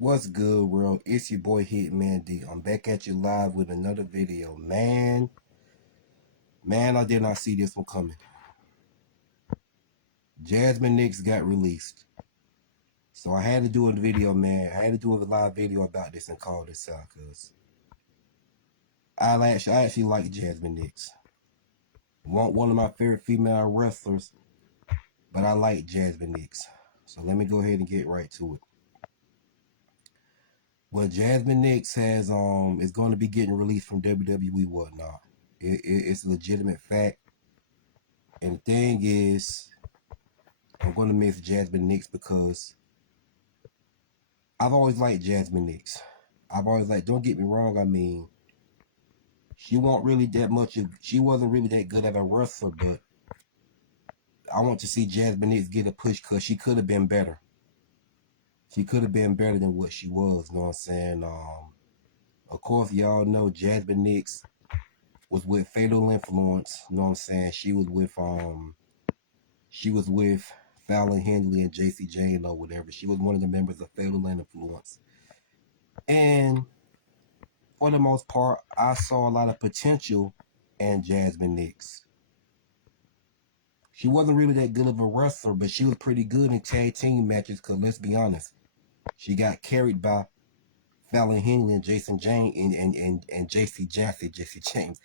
What's good, world? It's your boy Hitman D. I'm back at you live with another video. Man, I did not see this one coming. Jazmyn Nix got released. So I had to do a video, man. I had to do a live video about this and call this out because I actually like Jazmyn Nix. One of my favorite female wrestlers, but I like Jazmyn Nix. So let me go ahead and get right to it. Well, Jazmyn Nix is going to be getting released from WWE whatnot. It's a legitimate fact. And the thing is, I'm going to miss Jazmyn Nix because I've always liked Jazmyn Nix. I've always liked, don't get me wrong, I mean, she wasn't really that good of a wrestler, but I want to see Jazmyn Nix get a push because she could have been better. She could have been better than what she was, you know what I'm saying? Of course, y'all know Jazmyn Nix was with Fatal Influence, you know what I'm saying? She was with Fallon Henley and JC Jane or whatever. She was one of the members of Fatal Influence. And for the most part, I saw a lot of potential in Jazmyn Nix. She wasn't really that good of a wrestler, but she was pretty good in tag team matches because let's be honest, she got carried by Fallon Henley and Jason James and JC James.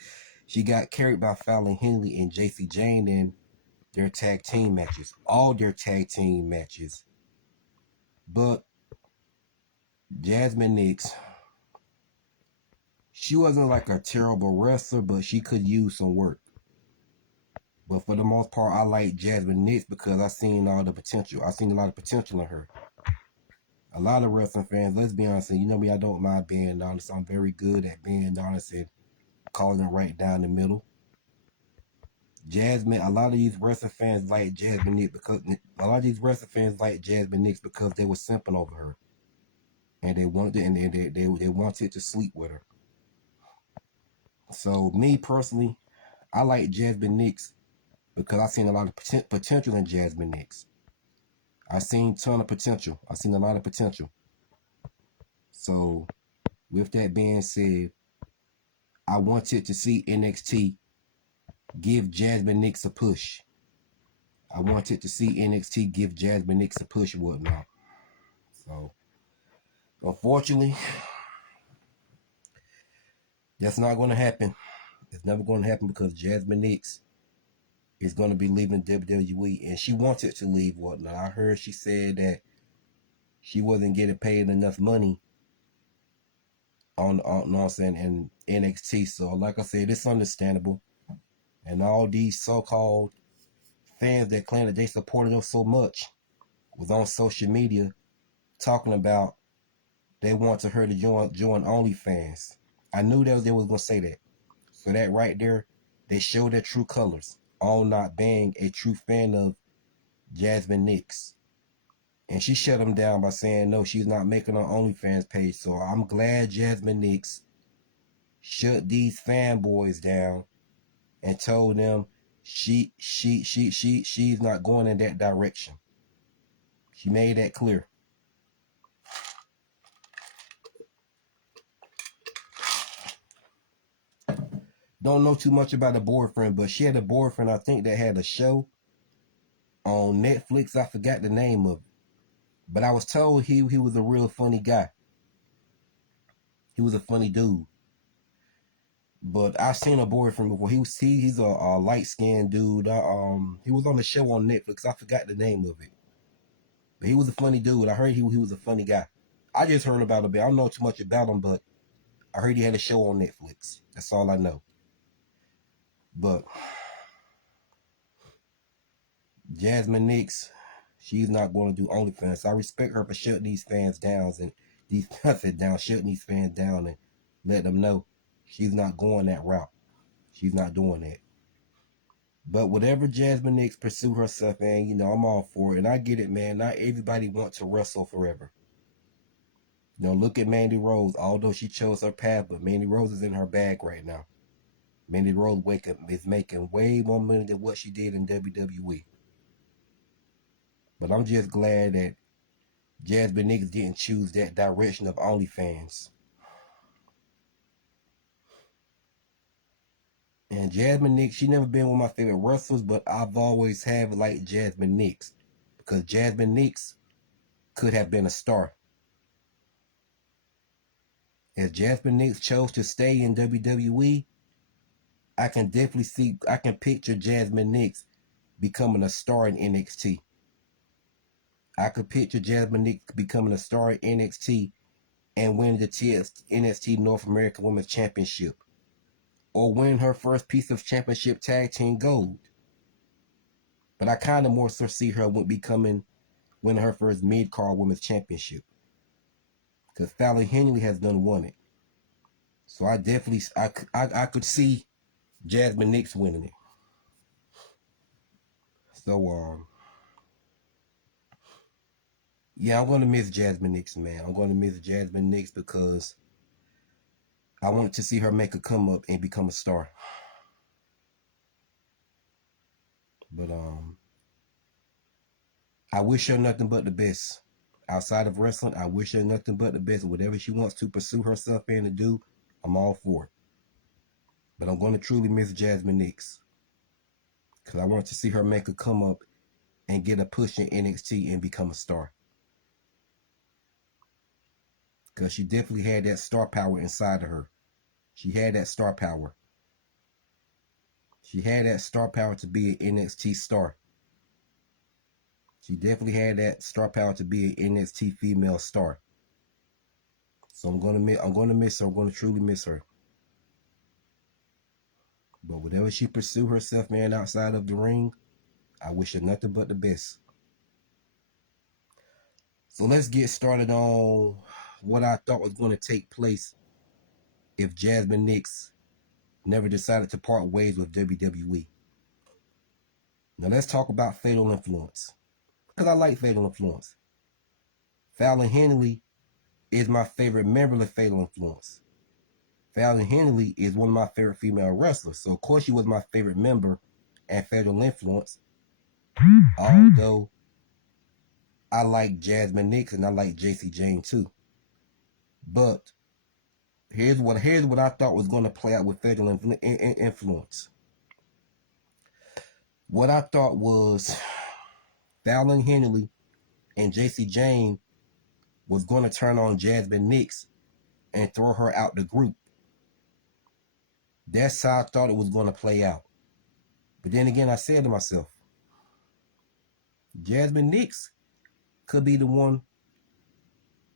She got carried by Fallon Henley and JC Jane in their tag team matches. All their tag team matches. But Jazmyn Nix, she wasn't like a terrible wrestler, but she could use some work. But for the most part, I like Jazmyn Nix because I seen all the potential. I seen a lot of potential in her. A lot of wrestling fans, let's be honest, you know me, I don't mind being honest. I'm very good at being honest and calling it right down the middle. A lot of these wrestling fans like Jazmyn Nix because they were simping over her. And they wanted to sleep with her. So me personally, I like Jazmyn Nix because I seen a lot of potential in Jazmyn Nix. I seen a ton of potential. I seen a lot of potential. So with that being said, I wanted to see NXT give Jazmyn Nix a push. I wanted to see NXT give Jazmyn Nix a push and whatnot. So unfortunately, that's not going to happen. It's never going to happen because Jazmyn Nix is going to be leaving WWE, and she wanted to leave whatnot. I heard she said that she wasn't getting paid enough money on you know what I'm saying, in NXT. So like I said, it's understandable. And all these so-called fans that claim that they supported her so much was on social media talking about they wanted her to join OnlyFans. I knew that they was going to say that. So that right there, they show their true colors on not being a true fan of Jazmyn Nix. And she shut them down by saying no, she's not making her OnlyFans page. So I'm glad Jazmyn Nix shut these fanboys down and told them she's not going in that direction. She made that clear. Don't know too much about the boyfriend, but she had a boyfriend, I think, that had a show on Netflix. I forgot the name of it. But I was told he was a real funny guy. He was a funny dude. But I seen a boyfriend before. He's a light skinned dude. He was on the show on Netflix. I forgot the name of it. But he was a funny dude. I heard he was a funny guy. I just heard about him. I don't know too much about him, but I heard he had a show on Netflix. That's all I know. But Jazmyn Nix, she's not going to do OnlyFans. I respect her for shutting these fans down and shutting these fans down and letting them know she's not going that route. She's not doing that. But whatever Jazmyn Nix pursue herself in, you know, I'm all for it. And I get it, man. Not everybody wants to wrestle forever. You know, look at Mandy Rose. Although she chose her path, but Mandy Rose is in her bag right now. Mandy Rose is making way more money than what she did in WWE. But I'm just glad that Jazmyn Nix didn't choose that direction of OnlyFans. And Jazmyn Nix, she never been one of my favorite wrestlers, but I've always have liked Jazmyn Nix because Jazmyn Nix could have been a star. As Jazmyn Nix chose to stay in WWE, I can picture Jazmyn Nix becoming a star in NXT. I could picture Jazmyn Nix becoming a star in NXT and winning the NXT North American Women's Championship, or win her first piece of championship tag team gold. But I kind of more so see her winning her first mid-card women's championship, because Fallon Henley has done won it. So I definitely I could see Jazmyn Nix winning it. So yeah, I'm gonna miss Jazmyn Nix, man. I'm gonna miss Jazmyn Nix because I wanted to see her make a come up and become a star. But I wish her nothing but the best. Outside of wrestling, I wish her nothing but the best. Whatever she wants to pursue herself in to do, I'm all for it. But I'm going to truly miss Jazmyn Nix, because I want to see her make a come up and get a push in NXT and become a star. Because she definitely had that star power inside of her. She had that star power. She had that star power to be an NXT star. She definitely had that star power to be an NXT female star. So I'm gonna miss her. I'm gonna truly miss her. But whatever she pursue herself, man, outside of the ring, I wish her nothing but the best. So let's get started on what I thought was going to take place if Jazmyn Nix never decided to part ways with WWE. Now let's talk about Fatal Influence, because I like Fatal Influence. Fallon Henley is my favorite member of Fatal Influence. Fallon Henley is one of my favorite female wrestlers, so of course she was my favorite member at Fatal Influence. Although I like Jazmyn Nix and I like Jacy Jayne too. But here's what I thought was going to play out with Fatal Influence. What I thought was Fallon Henley and Jacy Jayne was going to turn on Jazmyn Nix and throw her out the group. That's how I thought it was going to play out. But then again, I said to myself, Jazmyn Nix could be the one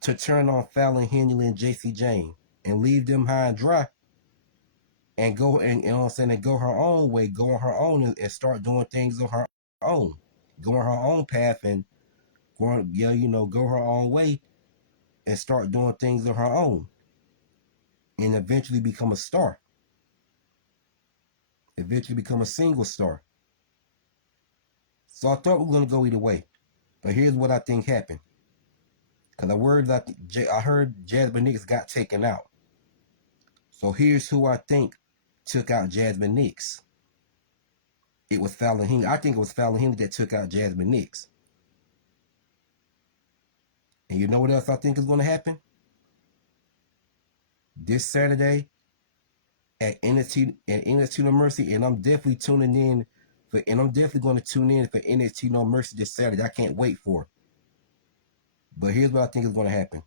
to turn on Fallon Henley and Jacy Jayne and leave them high and dry and go and you know what I'm saying, and go her own way, go on her own and start doing things on her own, go on her own path and go her own way and start doing things on her own and eventually become a star, eventually become a single star. So I thought we were going to go either way, but here's what I think happened. Because I heard Jazmyn Nix got taken out. So here's who I think took out Jazmyn Nix. It was Fallon Henley. I think it was Fallon Henley that took out Jazmyn Nix. And you know what else I think is going to happen? This Saturday at NXT No Mercy, and I'm definitely tuning in I'm definitely going to tune in for NXT No Mercy this Saturday. I can't wait for it. But here's what I think is going to happen.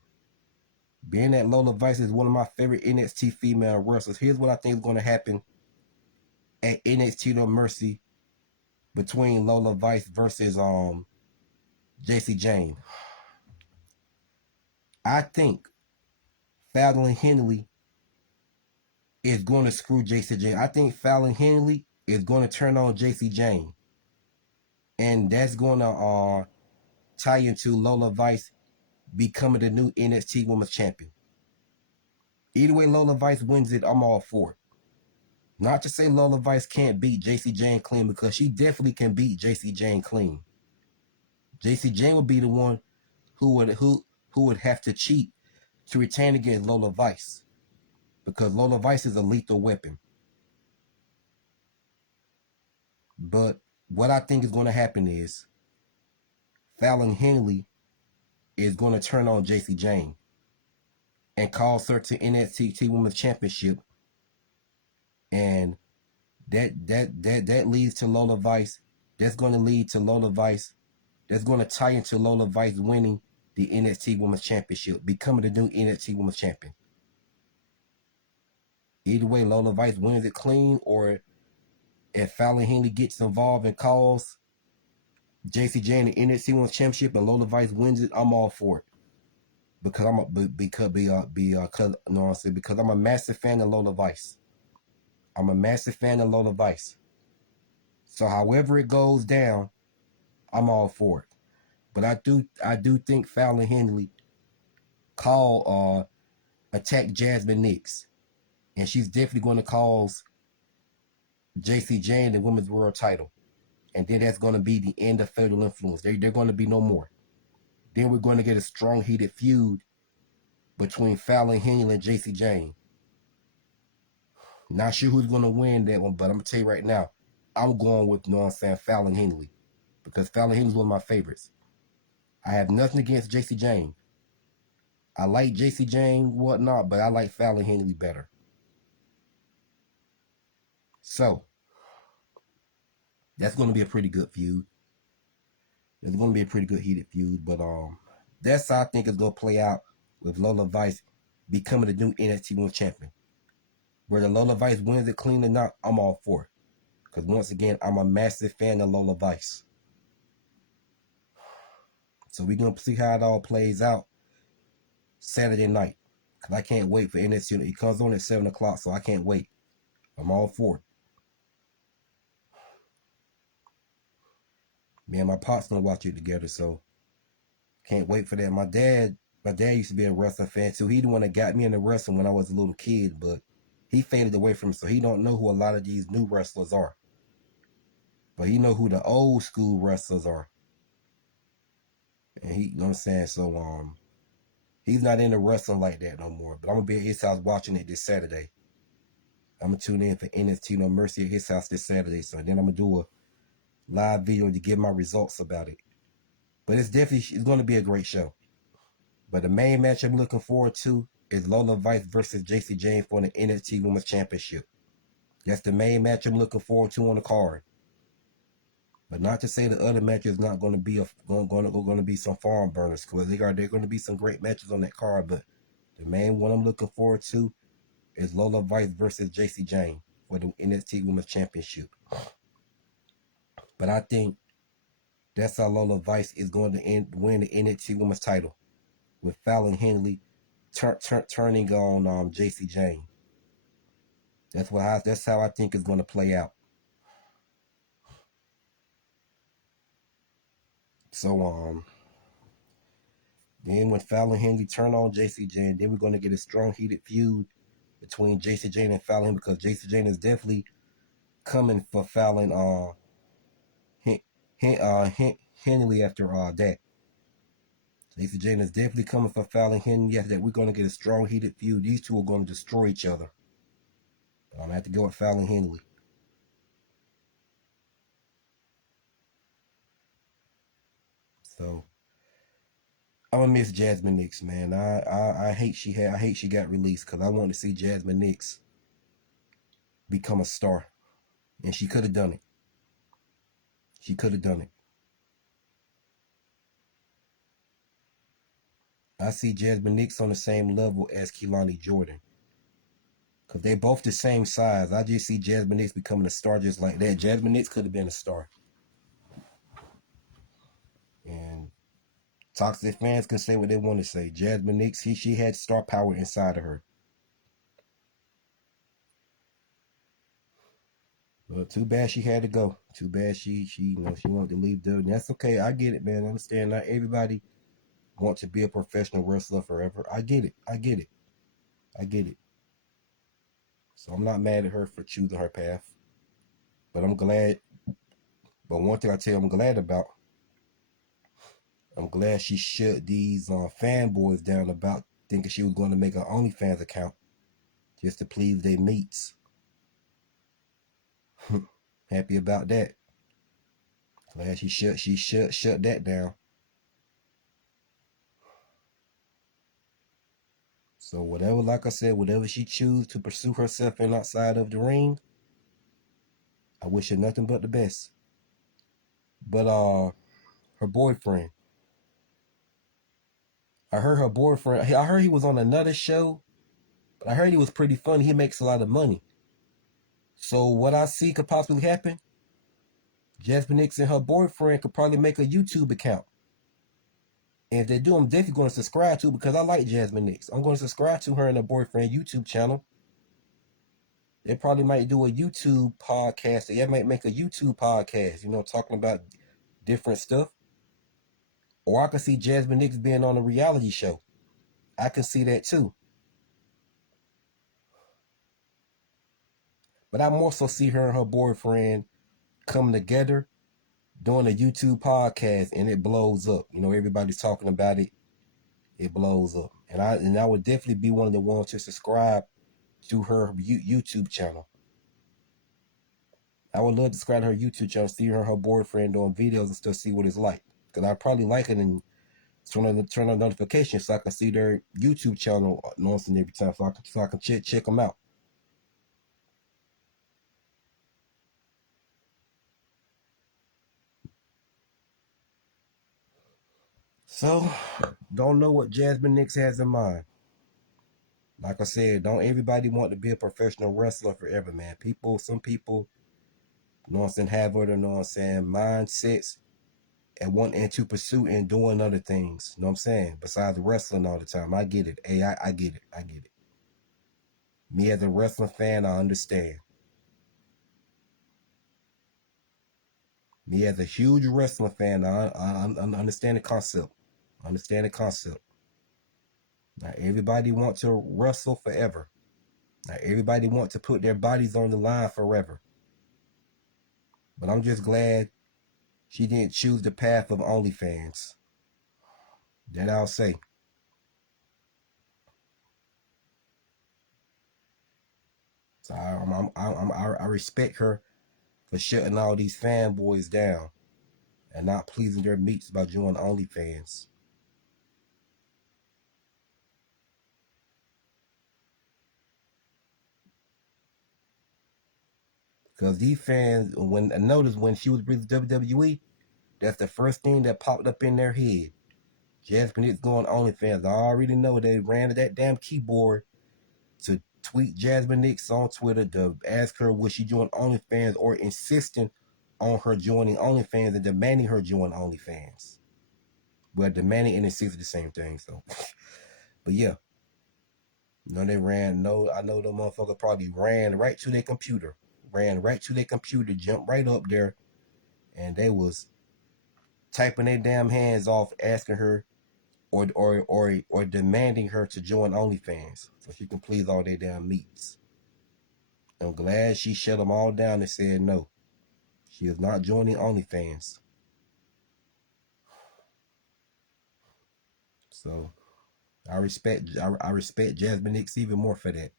Being that Lola Vice is one of my favorite NXT female wrestlers, here's what I think is going to happen at NXT No Mercy between Lola Vice versus Jacy Jayne. I think Fallon Henley is going to screw Jacy Jayne. I think Fallon Henley is going to turn on Jacy Jayne. And that's going to tie into Lola Vice becoming the new NXT Women's Champion. Either way Lola Vice wins it, I'm all for it. Not to say Lola Vice can't beat Jacy Jayne clean, because she definitely can beat Jacy Jayne clean. Jacy Jayne would be the one who would have to cheat to retain against Lola Vice, because Lola Vice is a lethal weapon. But what I think is going to happen is Fallon Henley is going to turn on Jacy Jayne and calls her to NXT Women's Championship, and that leads to Lola Vice. That's going to lead to Lola Vice. That's going to tie into Lola Vice winning the NXT Women's Championship, becoming the new NXT Women's Champion. Either way, Lola Vice wins it clean, or if Fallon Henley gets involved and calls Jacy Jayne the NXT Women's Championship and Lola Vice wins it, I'm all for it. Because because I'm a massive fan of Lola Vice. I'm a massive fan of Lola Vice. So however it goes down, I'm all for it. But I do think Fallon Henley attack Jazmyn Nix, and she's definitely going to cause Jacy Jayne the Women's World Title, and then that's going to be the end of Fatal Influence. They're going to be no more. Then we're going to get a strong heated feud between Fallon Henley and Jacy Jayne. Not sure who's going to win that one, but I'm going to tell you right now, I'm going with, Fallon Henley, because Fallon Henley's one of my favorites. I have nothing against Jacy Jayne. I like Jacy Jayne, whatnot, but I like Fallon Henley better. So, that's going to be a pretty good feud. It's going to be a pretty good heated feud, but that's how I think it's going to play out with Lola Vice becoming the new NXT Women's Champion. Whether Lola Vice wins it clean or not, I'm all for it. Because once again, I'm a massive fan of Lola Vice. So we're going to see how it all plays out Saturday night. Because I can't wait for NXT. It comes on at 7 o'clock, so I can't wait. I'm all for it. Me and my pops gonna watch it together, so can't wait for that. My dad used to be a wrestling fan too. He the one that got me into wrestling when I was a little kid, but he faded away from it, so he don't know who a lot of these new wrestlers are. But he know who the old school wrestlers are. And he, you know what I'm saying? So he's not into wrestling like that no more. But I'm gonna be at his house watching it this Saturday. I'm gonna tune in for NXT No Mercy at his house this Saturday. So then I'm gonna do a live video to give my results about it. But it's gonna be a great show. But the main match I'm looking forward to is Lola Vice versus Jacy Jayne for the NXT Women's Championship. That's the main match I'm looking forward to on the card. But not to say the other matches not going to be going to be some farm burners, because they're going to be some great matches on that card. But the main one I'm looking forward to is Lola Vice versus Jacy Jayne for the NXT Women's Championship. But I think that's how Lola Vice is going to win the NXT Women's title, with Fallon Henley turning on Jacy Jayne. That's how I think it's going to play out. So then when Fallon Henley turn on Jacy Jayne, then we're going to get a strong heated feud between Jacy Jayne and Fallon, because Jacy Jayne is definitely coming for Fallon Henley after that. Jacy Jayne is definitely coming for Fallon Henley after that. We're going to get a strong heated feud. These two are going to destroy each other. I'm going to have to go with Fallon Henley. So I'm gonna miss Jazmyn Nix, man. I hate she got released, because I wanted to see Jazmyn Nix become a star, and she could have done it. She could have done it. I see Jazmyn Nix on the same level as Kehlani Jordan, because they both the same size. I just see Jazmyn Nix becoming a star just like that. Jazmyn Nix could have been a star. And toxic fans can say what they want to say. Jazmyn Nix, she had star power inside of her. But too bad she had to go. Too bad she wanted to leave. That's okay. I get it, man. I understand. Not everybody want to be a professional wrestler forever. I get it. I get it. I get it. So I'm not mad at her for choosing her path. But I'm glad. But one thing I tell you I'm glad about, I'm glad she shut these fanboys down about thinking she was going to make her OnlyFans account just to please their meats. Happy about that. Glad she shut that down. So whatever, like I said, whatever she choose to pursue herself in outside of the ring, I wish her nothing but the best. But her boyfriend, I heard her boyfriend. I heard he was on another show, but I heard he was pretty funny. He makes a lot of money. So what I see could possibly happen, Jazmyn Nix and her boyfriend could probably make a YouTube account. And if they do, I'm definitely going to subscribe to, because I like Jazmyn Nix. I'm going to subscribe to her and her boyfriend YouTube channel. They probably might do a YouTube podcast. They might make a YouTube podcast, talking about different stuff. Or I could see Jazmyn Nix being on a reality show. I can see that too. But I more so see her and her boyfriend coming together, doing a YouTube podcast, and it blows up. Everybody's talking about it. It blows up. And I would definitely be one of the ones to subscribe to her YouTube channel. I would love to subscribe to her YouTube channel, see her and her boyfriend doing videos and stuff, see what it's like. Because I probably like it and turn on notifications so I can see their YouTube channel announcing every time, so I can check them out. So, don't know what Jazmyn Nix has in mind. Like I said, don't everybody want to be a professional wrestler forever, man. Some people, have other, mindsets and wanting to pursue and doing other things, besides wrestling all the time. I get it. Hey, I get it. I get it. Me as a wrestling fan, I understand. Me as a huge wrestling fan, I understand the concept. I understand the concept. Not everybody wants to wrestle forever. Not everybody wants to put their bodies on the line forever. But I'm just glad she didn't choose the path of OnlyFans. That I'll say. So I respect her for shutting all these fanboys down and not pleasing their meats by joining OnlyFans. Because these fans, when I noticed when she was with WWE, that's the first thing that popped up in their head. Jazmyn is going OnlyFans. I already know they ran to that damn keyboard to tweet Jazmyn Nix on Twitter to ask her would she join OnlyFans, or insisting on her joining OnlyFans and demanding her join OnlyFans. Well, demanding and insisting the same thing. So, but yeah, they ran. No, I know the motherfucker probably ran right to their computer, jumped right up there, and they was typing their damn hands off, asking her or demanding her to join OnlyFans so she can please all their damn meats. I'm glad she shut them all down and said no. She is not joining OnlyFans. So I respect Jazmyn Nix even more for that.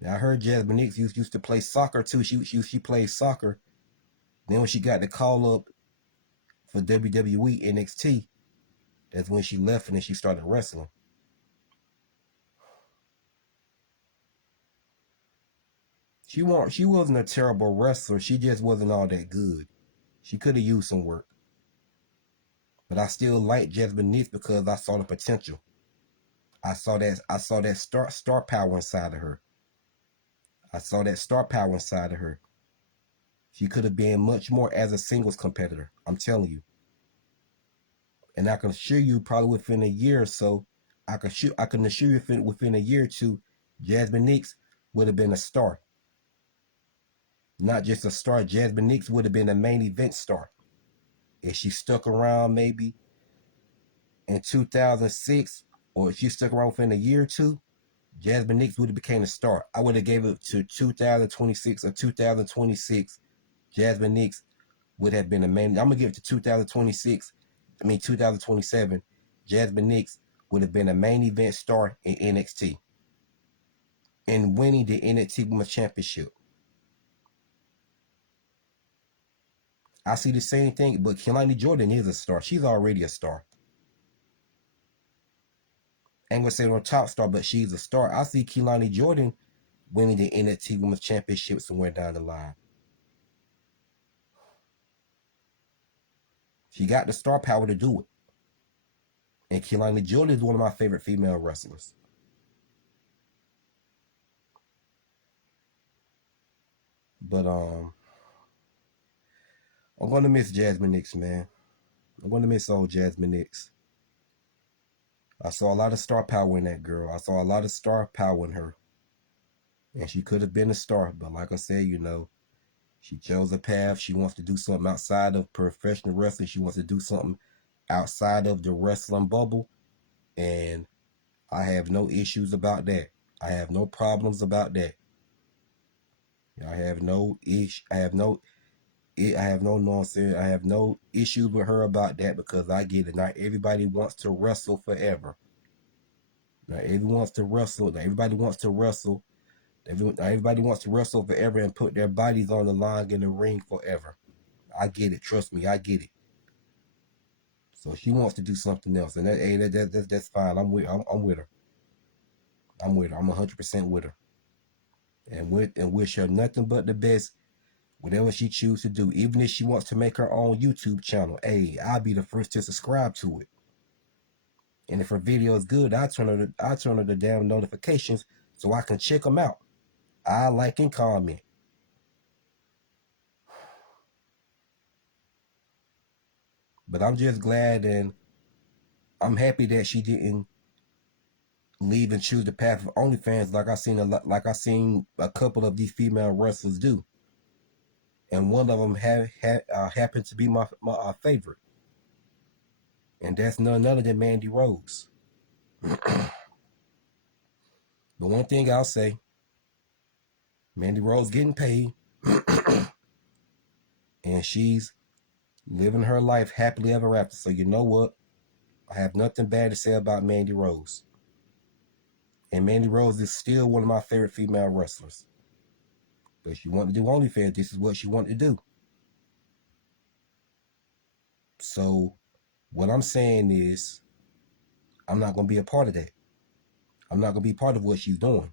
Now I heard Jazmyn Nix used to play soccer too. She played soccer. Then when she got the call up for WWE NXT, that's when she left and then she started wrestling. She wasn't a terrible wrestler. She just wasn't all that good. She could have used some work. But I still like Jazmyn Nix because I saw the potential. I saw that star power inside of her. I saw that star power inside of her. She could have been much more as a singles competitor. I'm telling you. And I can assure you, probably within a year or so, I can assure you within a year or two, Jazmyn Nix would have been a star. Not just a star. Jazmyn Nix would have been a main event star. If she stuck around maybe in 2006, or if she stuck around within a year or two, Jazmyn Nix would have became a star. I would have gave it to 2026 or 2026. Jazmyn Nix would have been a main. I'm gonna give it to 2026. 2027. Jazmyn Nix would have been a main event star in NXT and winning the NXT Women's Championship. I see the same thing, but Kelani Jordan is a star. She's already a star. ain't gonna say no top star, but she's a star. I see Kehlani Jordan winning the NXT Women's Championship somewhere down the line. She got the star power to do it. And Kehlani Jordan is one of my favorite female wrestlers. But I'm gonna miss Jazmyn Nix, man. I'm gonna miss old Jazmyn Nix. I saw a lot of star power in that girl. I saw a lot of star power in her. And she could have been a star, but like I said, she chose a path. She wants to do something outside of professional wrestling. She wants to do something outside of the wrestling bubble. And I have no issues about that. I have no problems about that. I have no ish. I have no nonsense. I have no issues with her about that because I get it. Not everybody wants to wrestle forever. Not everybody wants to wrestle. Not everybody wants to wrestle. Everybody wants to wrestle forever and put their bodies on the line in the ring forever. I get it. Trust me, I get it. So she wants to do something else, and that's fine. I'm with her. I'm with her. I'm 100% with her, and wish her nothing but the best. Whatever she chooses to do, even if she wants to make her own YouTube channel, hey, I'll be the first to subscribe to it. And if her video is good, I turn her the damn notifications so I can check them out. I like and comment. But I'm just glad and I'm happy that she didn't leave and choose the path of OnlyFans like I seen a couple of these female wrestlers do. And one of them happened to be my favorite. And that's none other than Mandy Rose. But one thing I'll say, Mandy Rose getting paid. And she's living her life happily ever after. So you know what? I have nothing bad to say about Mandy Rose. And Mandy Rose is still one of my favorite female wrestlers. But she wanted to do OnlyFans. This is what she wanted to do. So what I'm saying is, I'm not going to be a part of that. I'm not going to be part of what she's doing.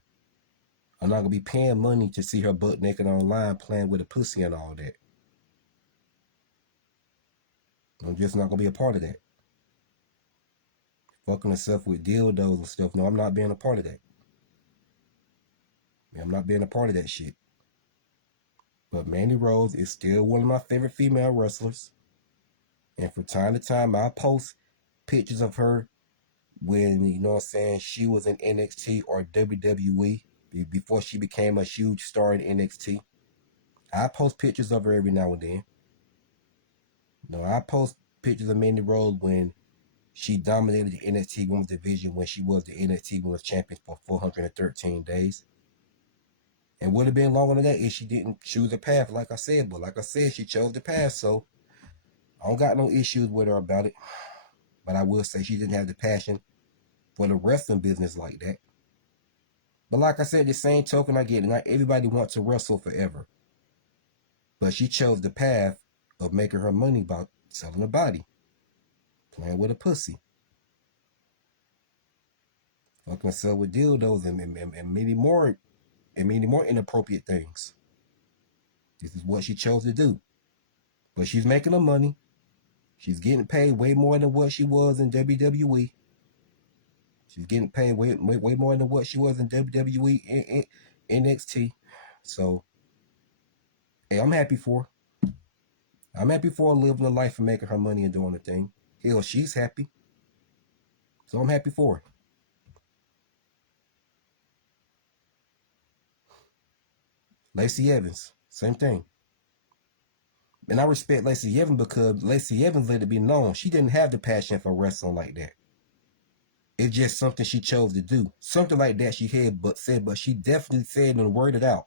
I'm not going to be paying money to see her butt naked online playing with a pussy and all that. I'm just not going to be a part of that. Fucking herself with dildos and stuff. No, I'm not being a part of that. I'm not being a part of that shit. But Mandy Rose is still one of my favorite female wrestlers. And from time to time, I post pictures of her when, she was in NXT or WWE before she became a huge star in NXT. I post pictures of her every now and then. I post pictures of Mandy Rose when she dominated the NXT Women's Division when she was the NXT Women's Champion for 413 days. And would have been longer than that if she didn't choose a path, like I said. But like I said, she chose the path, so I don't got no issues with her about it. But I will say she didn't have the passion for the wrestling business like that. But like I said, the same token, I get it. Not everybody wants to wrestle forever. But she chose the path of making her money by selling her body, playing with a pussy, fucking herself with dildos and many more inappropriate things. This is what she chose to do. But she's making her money. She's getting paid way more than what she was in WWE. She's getting paid way more than what she was in WWE and NXT. So, hey, I'm happy for her. I'm happy for her living her life and making her money and doing the thing. Hell, she's happy. So I'm happy for her. Lacey Evans, same thing. And I respect Lacey Evans because Lacey Evans let it be known she didn't have the passion for wrestling like that. It's just something she chose to do. Something like that she had but she definitely said and worded out.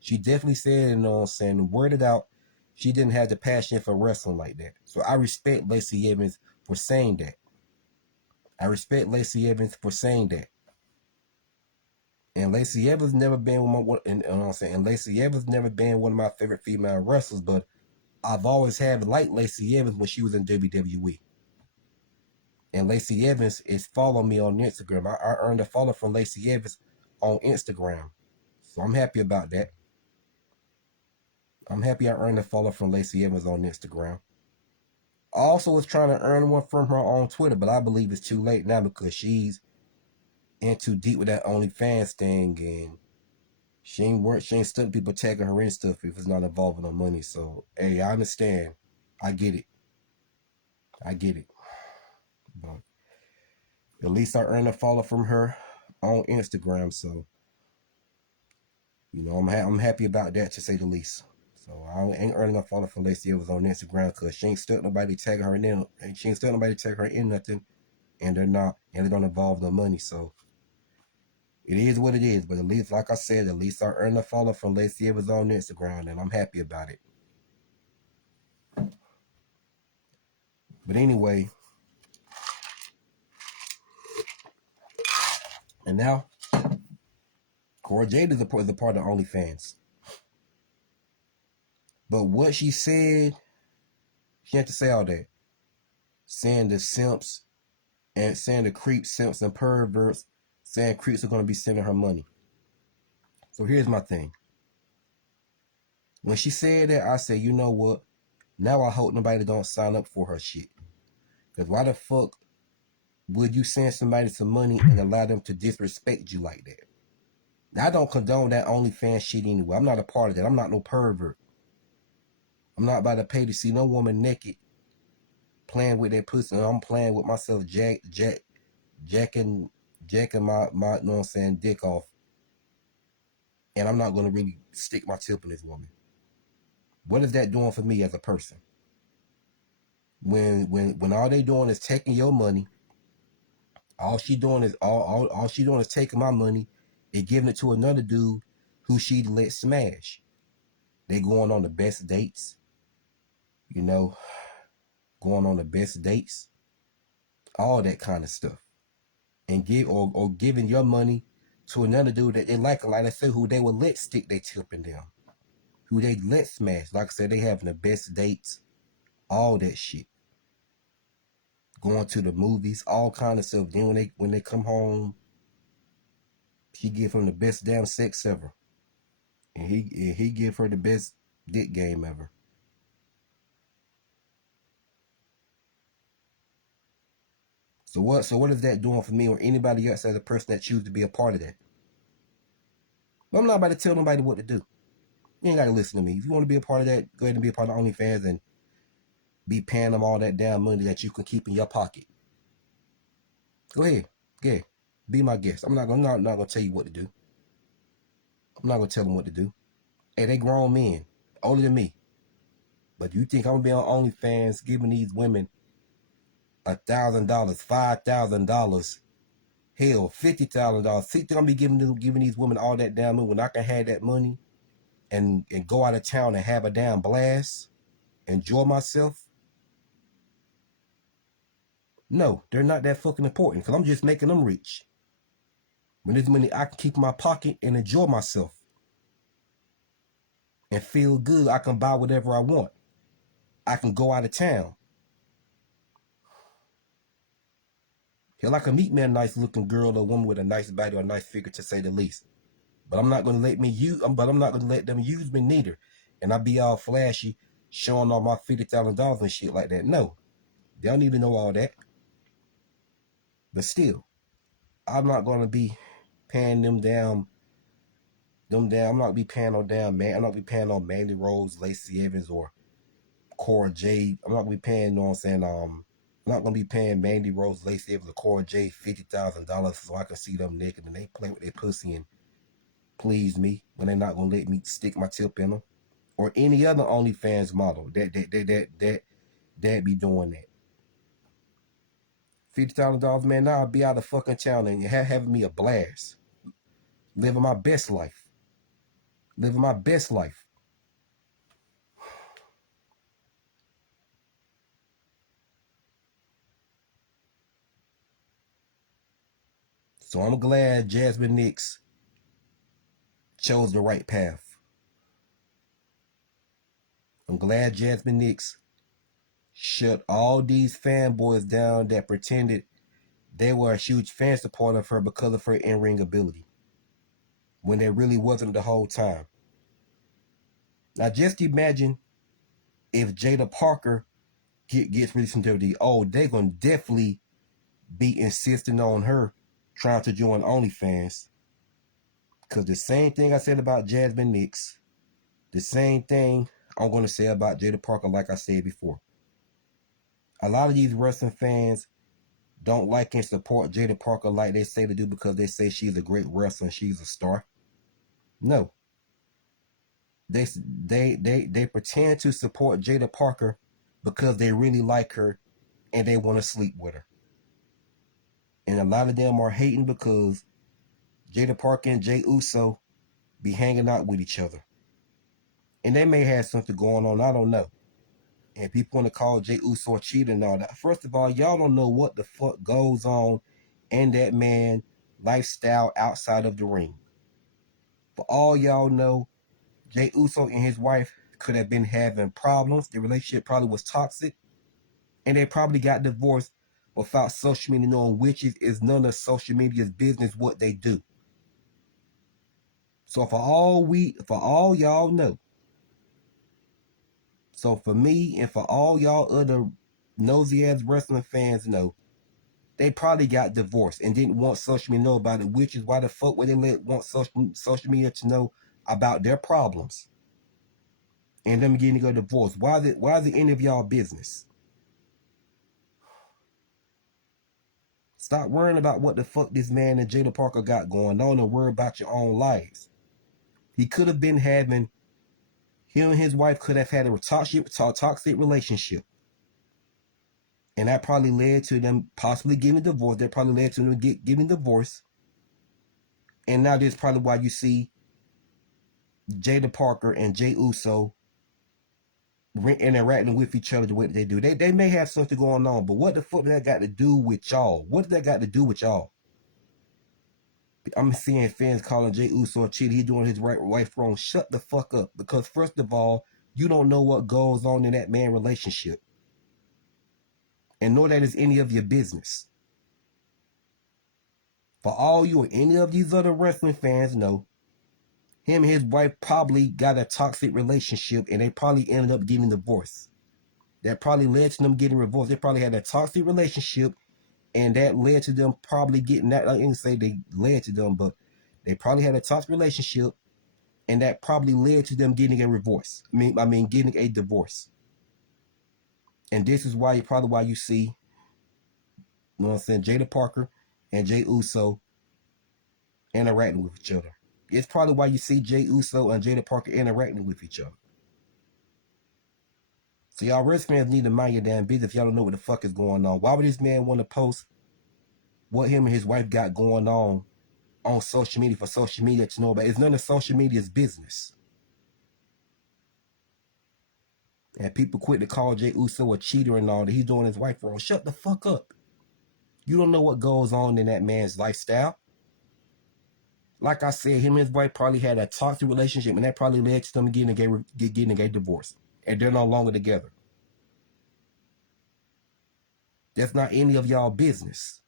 She definitely said, and worded out, she didn't have the passion for wrestling like that. So I respect Lacey Evans for saying that. I respect Lacey Evans for saying that. And Lacey Evans never been Lacey Evans never been one of my favorite female wrestlers, but I've always had liked Lacey Evans when she was in WWE. And Lacey Evans is following me on Instagram. I earned a follow from Lacey Evans on Instagram. So I'm happy about that. I'm happy I earned a follow from Lacey Evans on Instagram. I also was trying to earn one from her on Twitter, but I believe it's too late now because she's in too deep with that OnlyFans thing, and she ain't studying people tagging her in stuff if it's not involving her money. So hey, I understand. I get it. I get it. But at least I earned a follow from her on Instagram, so I'm happy about that, to say the least. So I ain't earning a follow from Lacey Evans on Instagram because she ain't stuck nobody tagging her in, and she ain't stuck nobody tagging her in nothing, and they don't involve no money. So it is what it is. But at least, like I said, at least I earned a follow from Lacey Evans on Instagram, and I'm happy about it. But anyway, and now Cora Jade is a part of OnlyFans. But what she said, she had to say all that. Saying the simps and saying the creeps, simps, and perverts, saying creeps are going to be sending her money. So here's my thing. When she said that, I said, you know what? Now I hope nobody don't sign up for her shit. Because why the fuck would you send somebody some money and allow them to disrespect you like that? Now, I don't condone that OnlyFans shit anyway. I'm not a part of that. I'm not no pervert. I'm not about to pay to see no woman naked playing with that pussy. I'm playing with myself, jacking my you know what I'm saying, dick off. And I'm not going to really stick my tip in this woman. What is that doing for me as a person? When all they doing is taking your money, all she doing is taking my money and giving it to another dude who she let smash. They going on the best dates, going on the best dates, all that kind of stuff, and giving your money to another dude that they like I said, who they would let stick their tip in them, who they let smash. Like I said, they having the best dates, all that shit. Going to the movies, all kind of stuff. Then when they come home, she give him the best damn sex ever, and he give her the best dick game ever. So what is that doing for me or anybody else as a person that choose to be a part of that? But I'm not about to tell nobody what to do. You ain't got to listen to me. If you want to be a part of that, go ahead and be a part of OnlyFans and be paying them all that damn money that you can keep in your pocket. Go ahead. Yeah. Be my guest. I'm not gonna tell you what to do. I'm not gonna tell them what to do. Hey, they grown men, older than me. But you think I'm gonna be on OnlyFans giving these women $1,000, $5,000, hell, $50,000? Think I'm gonna be giving these women all that damn money when I can have that money and go out of town and have a damn blast, enjoy myself? No, they're not that fucking important because I'm just making them rich. When there's money I can keep in my pocket and enjoy myself and feel good, I can buy whatever I want. I can go out of town. Hell, I can meet me a nice looking girl or woman with a nice body or a nice figure, to say the least. But I'm not gonna let them use me neither. And I be all flashy, showing all my $50,000 and shit like that. No, they don't need to know all that. But still, I'm not gonna be paying them down. I'm not gonna be paying no damn man. I'm not gonna be paying no Mandy Rose, Lacey Evans, or Cora Jade. I'm not gonna be paying, you know what I'm saying, I'm not gonna be paying Mandy Rose, Lacey Evans, or Cora Jade $50,000 so I can see them naked and they play with their pussy and please me when they're not gonna let me stick my tip in them. Or any other OnlyFans model that be doing that. $50,000, man, now I'll be out of fucking town and having me a blast. Living my best life. Living my best life. So I'm glad Jazmyn Nix chose the right path. I'm glad Jazmyn Nix shut all these fanboys down that pretended they were a huge fan supporter of her because of her in-ring ability, when they really wasn't the whole time. Now just imagine if Jada Parker gets released from WWE. Oh, they're gonna definitely be insisting on her trying to join OnlyFans. Because the same thing I said about Jazmyn Nix, the same thing I'm gonna say about Jada Parker, like I said before. A lot of these wrestling fans don't like and support Jada Parker like they say to do because they say she's a great wrestler and she's a star. No. They pretend to support Jada Parker because they really like her and they want to sleep with her. And a lot of them are hating because Jada Parker and Jey Uso be hanging out with each other. And they may have something going on, I don't know. And people want to call Jey Uso a cheater and all that. First of all, y'all don't know what the fuck goes on in that man lifestyle outside of the ring. For all y'all know, Jey Uso and his wife could have been having problems. The relationship probably was toxic. And they probably got divorced without social media knowing, which is none of social media's business what they do. So for all y'all know, so for me and for all y'all other nosy ass wrestling fans know, they probably got divorced and didn't want social media to know about it, which is why the fuck would they want social media to know about their problems and them getting a divorce? Why is it any of y'all business? Stop worrying about what the fuck this man and Jada Parker got going on and worry about your own lives. He could have been having, him and his wife could have had a toxic relationship. And that probably led to them possibly getting a divorce. That probably led to them getting a divorce. And now this is probably why you see Jada Parker and Jey Uso interacting with each other the way they do. They may have something going on, but what the fuck that got to do with y'all? What does that got to do with y'all? I'm seeing fans calling Jey Uso a cheater. He doing his wife wrong. Shut the fuck up. Because first of all, you don't know what goes on in that man relationship. And nor that is any of your business. For all you or any of these other wrestling fans know, him and his wife probably got a toxic relationship and they probably ended up getting divorced. That probably led to them getting divorced. They probably had a toxic relationship and that led to them probably getting that. I didn't say they led to them, but they probably had a toxic relationship and that probably led to them getting a divorce. Getting a divorce. And this is why you see, you know what I'm saying, Jada Parker and Jey Uso interacting with each other. It's probably why you see Jey Uso and Jada Parker interacting with each other. So y'all wrestling fans need to mind your damn business if y'all don't know what the fuck is going on. Why would this man want to post what him and his wife got going on social media for social media to know about? It's none of social media's business. And people quit to call Jey Uso a cheater and all that. He's doing his wife wrong. Shut the fuck up. You don't know what goes on in that man's lifestyle. Like I said, him and his wife probably had a toxic relationship, and that probably led to them getting a divorce. And they're no longer together. That's not any of y'all business.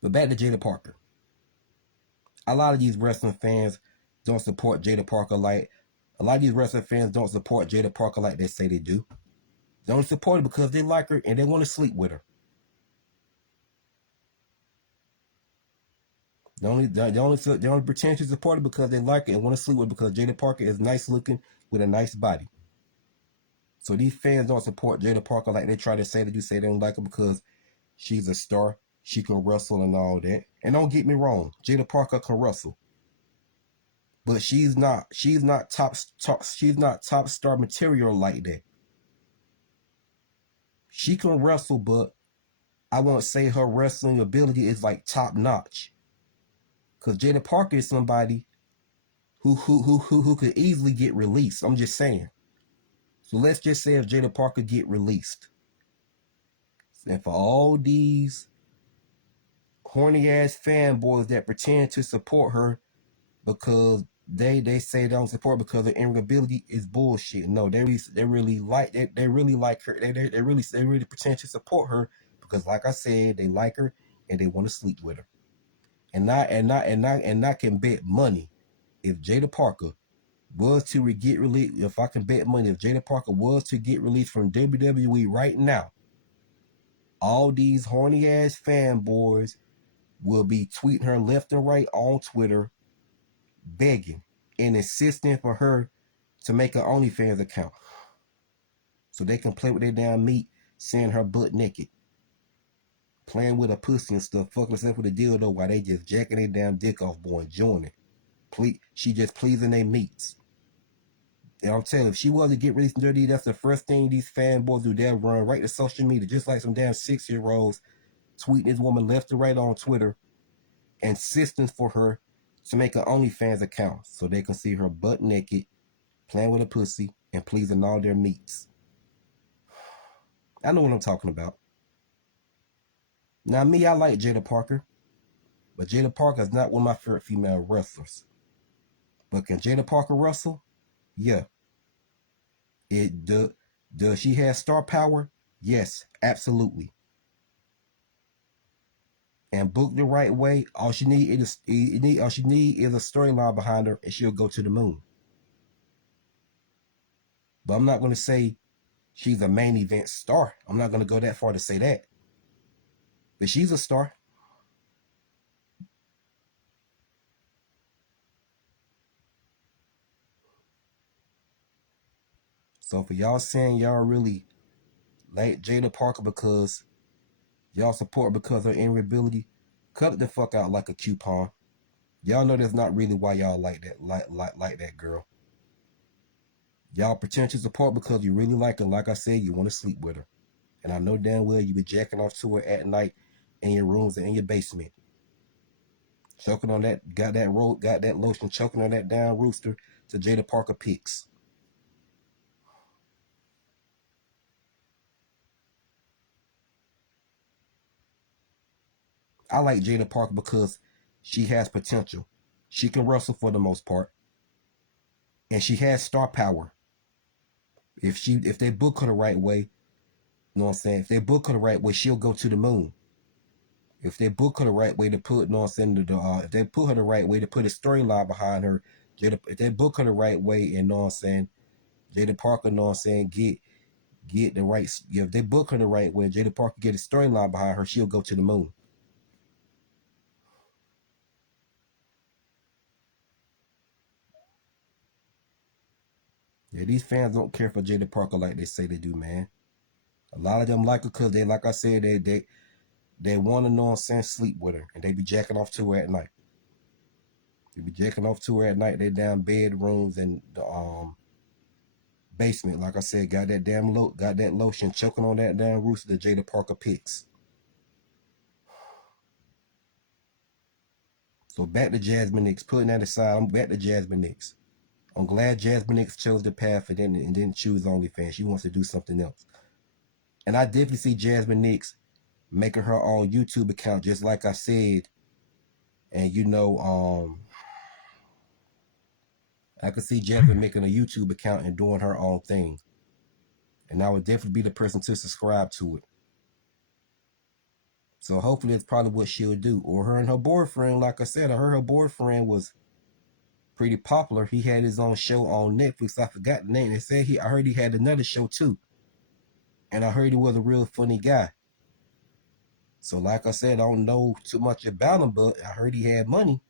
But back to Jada Parker. A lot of these wrestling fans don't support Jada Parker like they say they do. They only support her because they like her and they want to sleep with her. They only pretend to support her because they like her and want to sleep with her because Jada Parker is nice looking with a nice body. So these fans don't support Jada Parker like they try to say that you say they don't like her because she's a star, she can wrestle and all that. And don't get me wrong, Jada Parker can wrestle. But she's not top star material like that. She can wrestle, but I won't say her wrestling ability is like top notch. Cause Jada Parker is somebody who could easily get released. I'm just saying. So let's just say if Jada Parker get released, and for all these horny ass fanboys that pretend to support her because they say they don't support because of inability is bullshit. No, they really like they really like her. They really pretend to support her because, like I said, they like her and they want to sleep with her. And I can bet money if Jada Parker was to get released. If I can bet money if Jada Parker was to get released from WWE right now, all these horny ass fanboys will be tweeting her left and right on Twitter, begging and insisting for her to make an OnlyFans account so they can play with their damn meat, seeing her butt naked, playing with her pussy and stuff, fucking herself with a dildo while they just jacking their damn dick off, boy, enjoying it. She just pleasing their meats. And I'm telling you, if she was to get released from dirty, that's the first thing these fanboys do. They'll run right to social media, just like some damn 6-year-olds tweeting this woman left and right on Twitter, insisting for her to make an OnlyFans account so they can see her butt naked, playing with a pussy, and pleasing all their meats. I know what I'm talking about. Now, me, I like Jada Parker, but Jada Parker is not one of my favorite female wrestlers. But can Jada Parker wrestle? Yeah. Does she have star power? Yes, absolutely. And booked the right way, all she need is a storyline behind her, and she'll go to the moon. But I'm not going to say she's a main event star. I'm not going to go that far to say that. But she's a star. So for y'all saying y'all really like Jada Parker because y'all support because of her inability, cut it the fuck out like a coupon. Y'all know that's not really why y'all like that girl. Y'all pretend to support because you really like her. Like I said, you want to sleep with her. And I know damn well you be jacking off to her at night in your rooms and in your basement. Choking on that, got that lotion, choking on that down rooster to Jada Parker pics. I like Jada Parker because she has potential. She can wrestle for the most part. And she has star power. If they book her the right way, you know what I'm saying? If they book her the right way, she'll go to the moon. If they book her the right way to put, you know what I'm saying, if they put her the right way to put a storyline behind her, if they book her the right way, and you know what I'm saying, Jada Parker, you know what I'm saying, get the right, if they book her the right way, Jada Parker get a storyline behind her, she'll go to the moon. Yeah, these fans don't care for Jada Parker like they say they do, man. A lot of them like her because they, like I said, they want to, know what I'm saying, sleep with her, and they be jacking off to her at night. They be jacking off to her at night. They down bedrooms and the basement. Like I said, got that lotion choking on that damn rooster that Jada Parker picks. So back to Jazmyn Nix. Putting that aside, I'm back to Jazmyn Nix. I'm glad Jazmyn Nix chose the path and didn't choose OnlyFans. She wants to do something else. And I definitely see Jazmyn Nix making her own YouTube account, just like I said. And I could see Jazmyn making a YouTube account and doing her own thing. And I would definitely be the person to subscribe to it. So hopefully that's probably what she'll do. Or her and her boyfriend, like I said, I heard her boyfriend was pretty popular. He had his own show on Netflix. I forgot the name. They said I heard he had another show too. And I heard he was a real funny guy. So like I said, I don't know too much about him, but I heard he had money.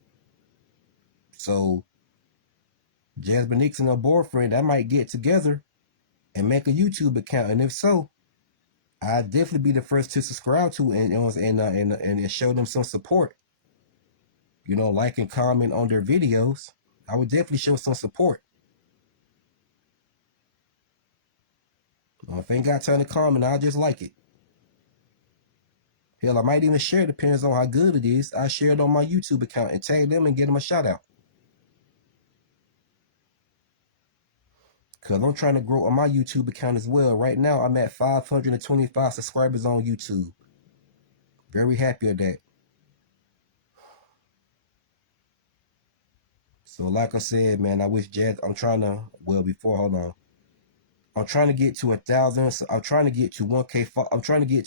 So Jazmyn Nix and her boyfriend, I might get together and make a YouTube account. And if so, I'd definitely be the first to subscribe to and show them some support. Like and comment on their videos. I would definitely show some support. If I ain't got time to comment, I'll just like it. Hell, I might even share it, depends on how good it is. I share it on my YouTube account and tag them and get them a shout out. Because I'm trying to grow on my YouTube account as well. Right now, I'm at 525 subscribers on YouTube. Very happy with that. So like I said, man, I wish I'm trying to, well, before, hold on. I'm trying to get to 1,000. So I'm trying to get to 1K. I'm trying to get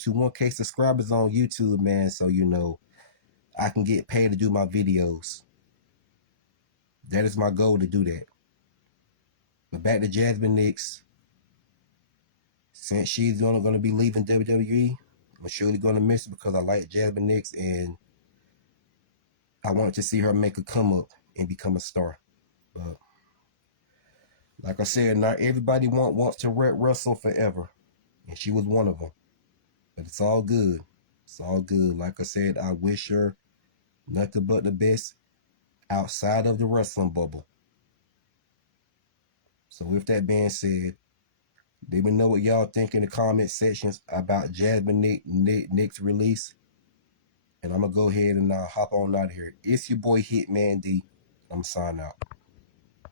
to 1K subscribers on YouTube, man. So, I can get paid to do my videos. That is my goal, to do that. But back to Jazmyn Nix. Since she's going to be leaving WWE, I'm surely going to miss it because I like Jazmyn Nix and I want to see her make a come up and become a star. But like I said, not everybody wants to wrestle forever, and she was one of them. But it's all good. It's all good. Like I said, I wish her nothing but the best outside of the wrestling bubble. So with that being said, let me know what y'all think in the comment sections about Jazmyn Nix's release. And I'm going to go ahead and hop on out of here. It's your boy Hitman D. I'm signing out.